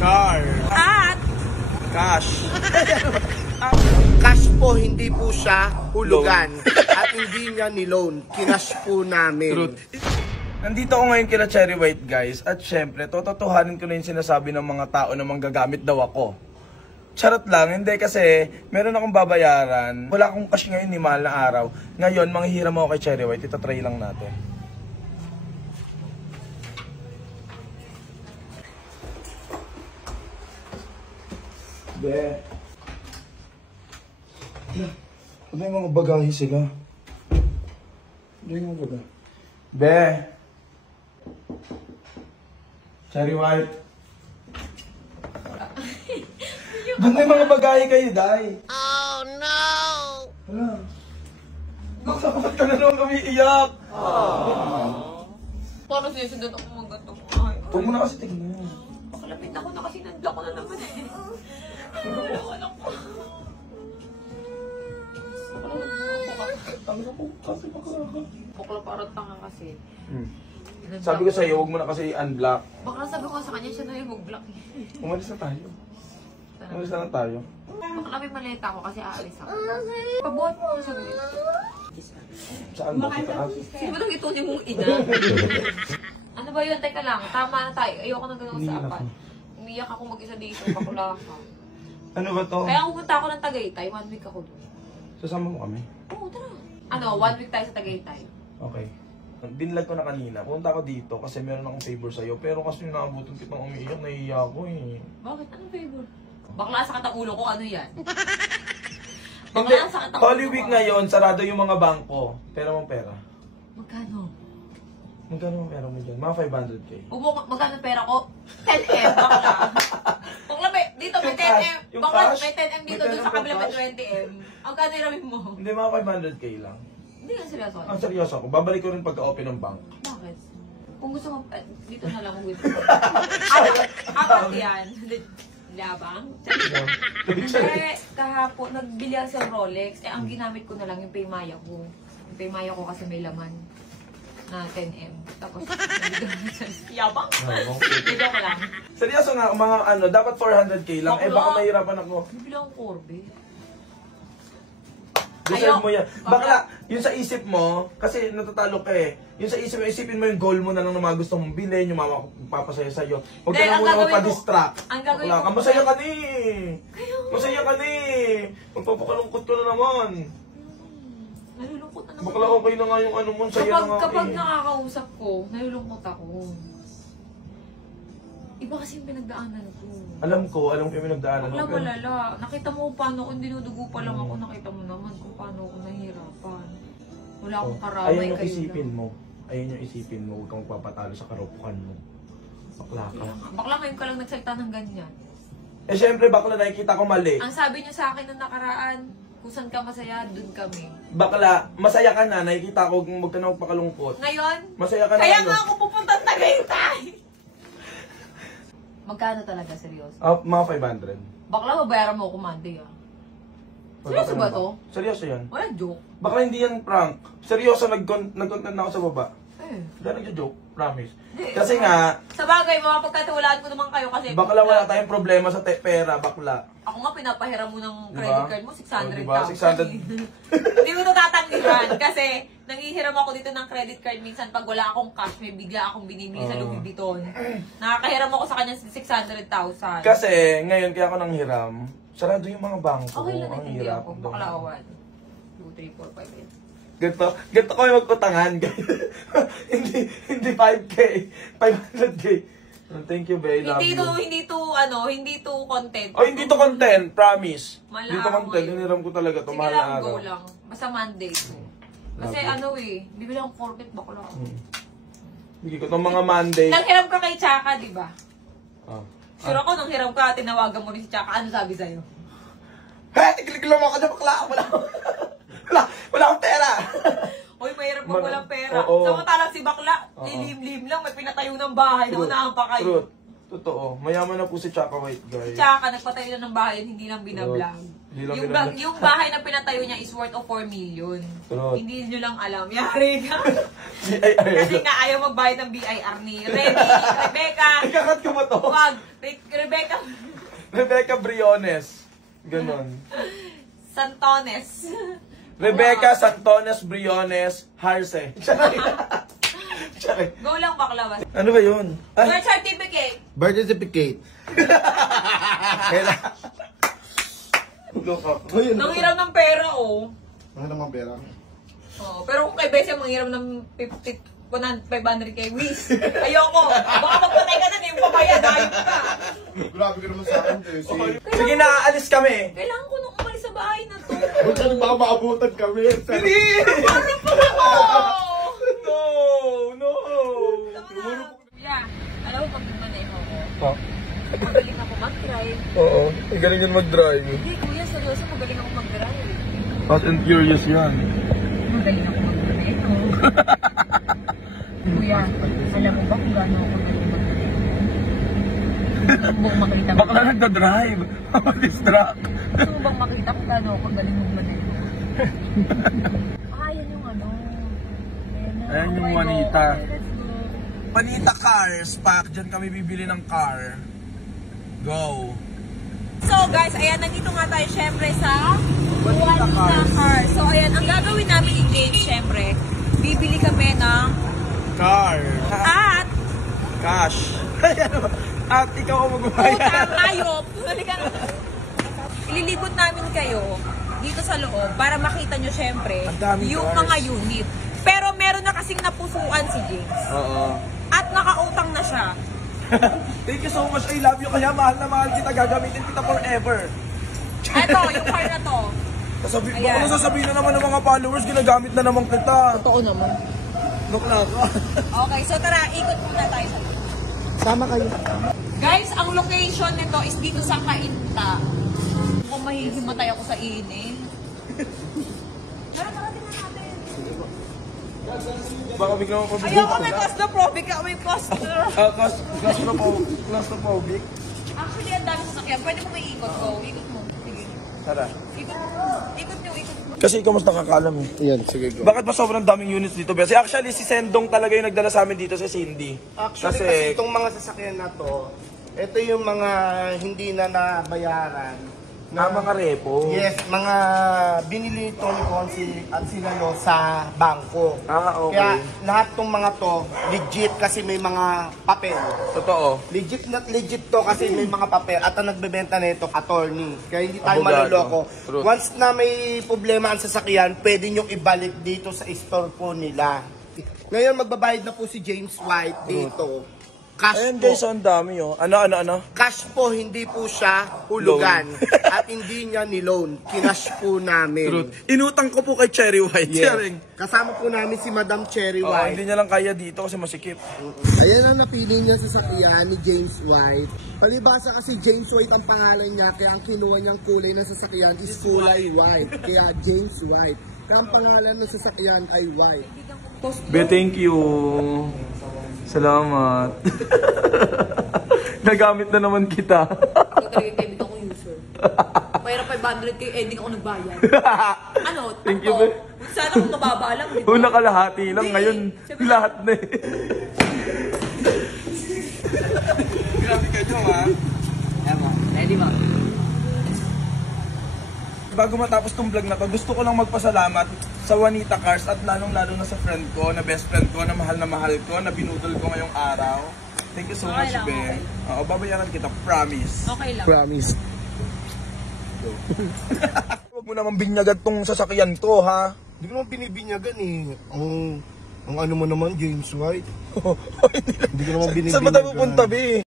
car. At Cash. Cash po, hindi po siya hulugan. At hindi niya ni-loan. Kinash po namin. Truth. Nandito ako ngayon kila Cherry White, guys. At syempre, tototohanin ko na yung sinasabi ng mga tao na manggagamit daw ako. Charot lang, hindi kasi meron akong babayaran. Wala akong cash ngayon ni mahal na araw. Ngayon, manghihiram ako kay Cherry White. Itatry lang natin. Be. Ano yung mga bagahe sila? Ano yung mga bagahe? Be. Cherry White. Doon may mga bagahe kayo, Day. oh no! Hala. Bakit ka na naman umiiyak? Paano sinusundan ako mga ganito? Huwag mo na kasi tingnan. Makalapit ako na kasi nandiyan ko na naman eh. Anak ko. Tanga ko kasi bakla. Bakla parang tanga kasi. Sabi ko sa'yo, huwag mo na kasi i-unblock. Bakla sabi ko sa kanya, siya na yung mag-block eh. Umalis na tayo. Umalis na lang tayo. Bakla may maleta ako kasi aalis ako. Pabuhat mo ako sa gulit. Saan ba? Sa taas? Sino ba nang itunin mong ina? Ano ba yun? Teka lang, tama na tayo. Ayoko na ganun sa apat. Umiyak ako mag-isa dito, bakla ka. Ano ba to? Kaya pumunta ako ng Tagaytay, 1 week ako doon. Sasama mo kami? Oo, tara. Ano, 1 week tayo sa Tagaytay. Okay. Binlag ko na kanina. Punta ako dito kasi meron akong favor sa'yo. Pero kasi naabutan kitang umiiyak, nahihiya ako eh. Bakit? Anong favor? Bakla sa katang ulo ko, ano yan? Hindi, Bakla sa katang Holy ulo Week ko. ngayon, sarado yung mga bangko. Pera mong pera. Magkano? Magkano ang pera mo dyan? Mga 500k. Huwag mo, magkano pera ko? 10M, bakla. Bakla, dito may 10M. Yung Bakla, cash? may 10M dito, May doon sa 10M kabila may cash? 20M. Ang kano iramin mo? Hindi, mga 500k lang. Hindi nga seryoso. Ang seryoso ako. Babalik ko rin pagka-open ng bank. Bakit? Kung gusto mo, dito na lang mag apat yan. Labang? Eh, kahapon, nagbili ako sa Rolex. Eh, ang ginamit ko na lang yung Paymaya ko. Yung Paymaya ko kasi may laman na 10M. Tapos, yabang? Bigyan ko lang. Seryoso nga, mga ano, dapat 400k lang. Eh, baka mahirapan ako. Bibili akong Corvette. Deserve mo yan. Bakla, yun sa isip mo, kasi natatalo ka eh. Yun sa isip mo, isipin mo yung goal mo na lang na mga gusto mong bilhin, yung mama papasaya sa'yo. Huwag ka na muna magpa-distract. Ang gagawin Wala ko. ka, masaya ka ni. Masaya ka ni. Magpapakalungkot ka na naman. Nalulungkot na naman. Bakla okay na nga yung ano mo, saya na nga Kapag eh. nakakausap ko, nalulungkot ako. Iba kasi yung pinagdaanan ko. Alam ko yung pinagdaanan Wala, mo. malala. Nakita mo paano kung dinudugo pa lang ako, nakita mo naman kung paano ako nahihirapan. Wala akong karamay Ayun yung kayo isipin lang. mo. Ayun yung isipin mo, huwag kang magpapatalo sa karupukan mo. Bakla ka. Bakla ngayon ka lang nagsalita ng ganyan. Eh syempre, bakla nakikita ko mali. Ang sabi niyo sa akin nung nakaraan, kung saan ka masaya, dun kami. Bakla, masaya ka na, nakikita ko kung huwag ka na magpakalungkot. Ngayon, Masaya ka na kaya ngayon. nga ako pupunta ng Tagaytay! Magkano talaga, seryoso? Mga 500. Bakla, babayaran mo ako Monday ah. Seryoso ba to? Seryoso yan. Wala joke. Bakla hindi yan prank. Seryoso, nag-content na ako sa baba. Eh. Hindi nag-joke, promise. Kasi nga, Sa bagay, mga pagkatiwalaan ko naman kayo kasi... bakla wala tayong problema sa pera, bakla. Ako nga, pinapahiram mo ng Diba? credit card mo, 600,000. Oh, diba? 600. Hindi ko ito tatanggihan kasi nangihiram ako dito ng credit card minsan pag wala akong cash, may bigla akong binibili sa Louis Vuitton. Nakakahiram ako sa kanya ng 600,000. Kasi, ngayon kaya ako nang hiram, sarado yung mga bangko. Okay lang, ang hindi hirap. ako. Baklawan. 2, 3, 4, 5, 8. Ganito ko yung magputangan. hindi 5K, 500K. Thank you, babe. Love you. Hindi to content. Oh, hindi to content, promise. Mala Hindi to ako content, ngayon. hiniram ko talaga to, Sige mahal lang, na araw. go lang. Basta Monday to. Kasi Love bibili akong Corvette bakla. Bigay ko itong mga Monday. Nanghiram ka kay Chaka, di ba? Oh. Sure ako, nang hiram ka, tinawagan mo rin si Chaka. Ano sabi sa'yo? Hey, iklik lang ako dyan, bakla. Wala akong pera. Uy, mahirap pag walang pera. Oo. Samantalang si Bakla, lilim-lim lang, may pinatayo ng bahay, naunahan pa kayo. Truth. Totoo. Mayaman na po si Chaka White, guys. Tsaka, nagpatayo na ng bahay, hindi lang binablog. Hindi lang Yung, binablog. yung bahay na pinatayo niya is worth of 4 million. Truth. Hindi nyo lang alam. Yari ka. Ay. Kasi nga ayaw magbayad ng BIR ni Remy, Rebecca. Ikakat ko ba to? Wag. Rebecca Rebecca Briones. Ganon. Santones. Rebecca Santones Briones Harse. Charay. Go lang bakla. Ano ba yun? Ay, Birth certificate. Birth certificate. Nanghiram ng pera, oh. Ano naman pera? Oh, pero kung kay Bessie manghiram ng 500k wish. Ayoko. Baka magpatay ka na, hindi mo pabayad. Ayop ka. Grabe ka naman sa akin, Tessie. sige na, aalis kami. Kailangan ko nung umalis sa bahay na to. Huwag ka nang baka maabutan kami. Hindi! Parang pa ako! No! Kuya, alam mo pag nagmaneho ko, Ha? magaling ako mag-drive. Oo, galing yun mag-drive. Hindi, kuya, seryoso, magaling ako mag-drive. Fast and Furious yan. Magaling ako mag-maneho. Kuya, alam mo ba kung gaano ako galing mag-maneho? Gusto mo bang makita mo? Bakla nagda-drive. Distract. Gusto mo bang makita kung gaano ako galing mag-maneho? Yan yung ano. Ayan yung Okay, Juanita. go. Okay, let's go. Juanita Cars, Pack. Diyan kami bibili ng car. Go. So guys, ayan, nandito nga tayo syempre sa Juanita Car. So ayan, ang gagawin namin ni James syempre, bibili kami ng Car. at Cash. At ikaw ang magbabayad. utang hayop. Halika na. Ililibot namin kayo dito sa loob para makita nyo syempre Ang daming yung cars. mga unit. Pero meron na kasing napusuan si James. Oo. At nakautang na siya. Thank you so much. I love you. Kaya mahal na mahal kita. Gagamitin kita forever. Eto, yung car na to. Baka Ayan. nasasabihin na naman ng mga followers, ginagamit na naman kita. Totoo naman. Nakla ka. Okay, so tara, ikot muna tayo sa loob. Sama kayo. Guys, ang location nito is dito sa Cainta. Kung mahihimatay ako sa init. Tara, tingnan natin. Baka biglang ako Ayoko, may claustrophobic ka. May claustrophobic. Actually, ang dami sasakyan. Pwede mo may ikot ko. Ikot mo. Sige. Tara. Ikot mo. Ikot nyo, ikot mo. Kasi ikaw mas nakakalam eh. Yan, sige go. Bakit ba sobrang daming units dito, Bessie? Actually, si Sendong talaga yung nagdala sa amin dito sa Cindy. Actually, kasi itong mga sasakyan na to, ito yung mga hindi na nabayaran. Mga repo. Yes, mga binili ito ni Consi at sila no sa bangko. Okay. Kaya lahat tong mga to, legit kasi may mga papel. Totoo. Legit na legit to kasi may mga papel at ang nagbebenta nito attorney. Kaya hindi tayo Abogado. maluloko. True. Once na may problema ang sasakyan, pwede nyo ibalik dito sa store po nila. Ngayon magbabayad na po si James White dito. Cash Ayan po. guys, ang dami oh. Ano? Cash po, hindi po siya hulugan. At hindi niya ni-loan. Kinash po namin. Inutang ko po kay Cherry White. Yes. Sharing. Kasama po namin si Madam Cherry Oo, White. hindi niya lang kaya dito kasi masikip. Ayan ang napili niya sa sasakyan ni James White. Palibasa kasi James White ang pangalan niya, kaya ang kinuha niyang kulay ng sasakyan is kulay white. Kaya James White. Kaya ang pangalan ng sasakyan ay white. Be, thank you. Salamat. Nagamit na naman kita. Ito talaga yung debit ako user. Mayroon 500k, ending ako nagbayad. Ano? Thank you, Takto. be. Sana kung mababa lang, di ba? Una kalahati lang, Hindi. ngayon Sabi- lahat na eh. Grabe ka nyo ha. Ready ba? Bago matapos tong vlog na to, gusto ko lang magpasalamat sa Juanita Cars at lalong-lalo na sa friend ko, na best friend ko, na mahal ko, na binudol ko ngayong araw. Thank you so Okay much, lang, be. okay. Oo, babayaran kita, promise. Okay lang. Promise. Huwag mo naman binyagan tong sasakyan to, ha? Hindi ko naman binibinyagan eh. Ang ano mo naman, James White. Hindi ko naman binibinyagan. Saan ba tayo pupunta, be?